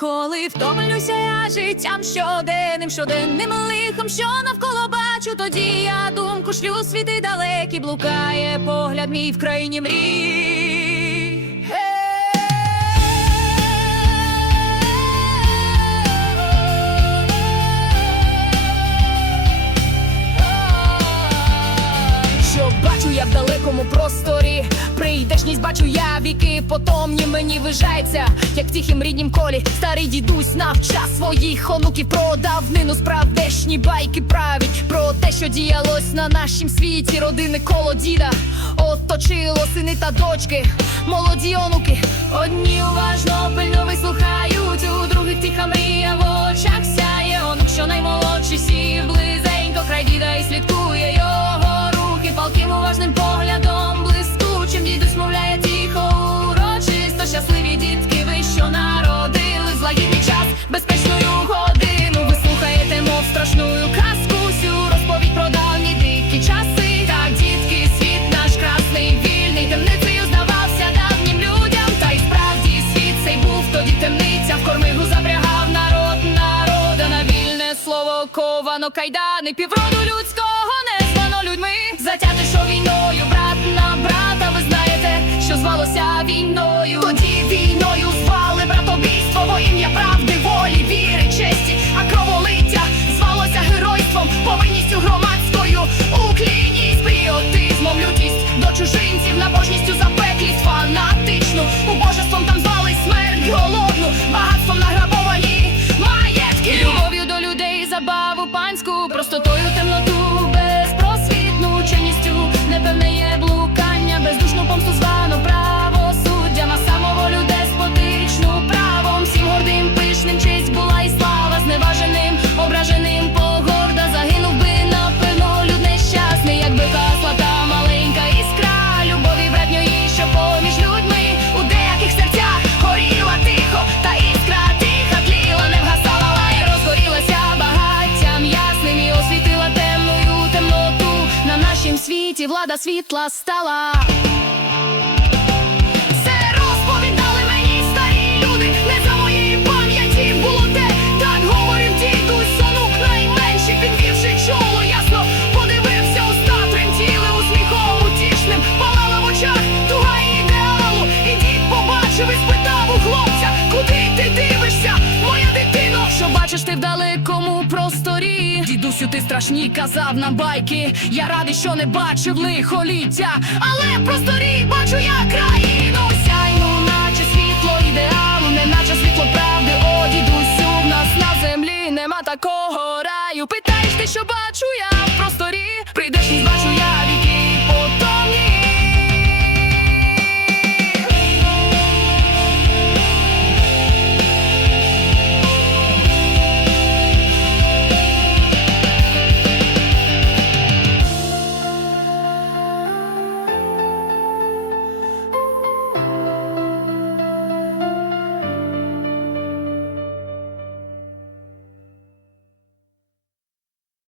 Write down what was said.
Коли втомлюся я життям щоденним, щоденним лихом, що навколо бачу, тоді я думку шлю світи далекі, блукає погляд мій в країні мрій. Що бачу я в далекому просторі, прийдешність бачу я віки потомні мені вижається, як в тихім ріднім колі. Старий дідусь навча своїх онуків про давнину справдешні байки править про те, що діялось на нашім світі, родини коло діда оточило сини та дочки, молоді онуки. Одні уважно пильно вислухають, у других тиха мрія в очах сяє. Онук, що наймолодший сів близенько край діда і слідкує його рухи, палким уважним поглядом ковано кайдани, півроду людського не звано людьми. Затяти, що війною, брат на брата, ви знаєте, що звалося війною. Світі влада світла стала. Це розповідали мені старі люди, не за моєї пам'яті було те, так говорив дідусь, онук найменший, підвівши чоло, ясно подивився уста, тремтіли усміхом утішним, палала в очах туга ідеалу. І дід побачив і спитав у хлопця, куди ти дивишся, моя дитино, що бачиш ти в далекому просторі. Дідусю, ти страшні казав нам байки. Я радий, що не бачив лихоліття, але в просторі бачу я країну сяйну, наче світло ідеалу, не наче світло правди. О, дідусю, в нас на землі нема такого раю. Питаєш ти, що бачиш?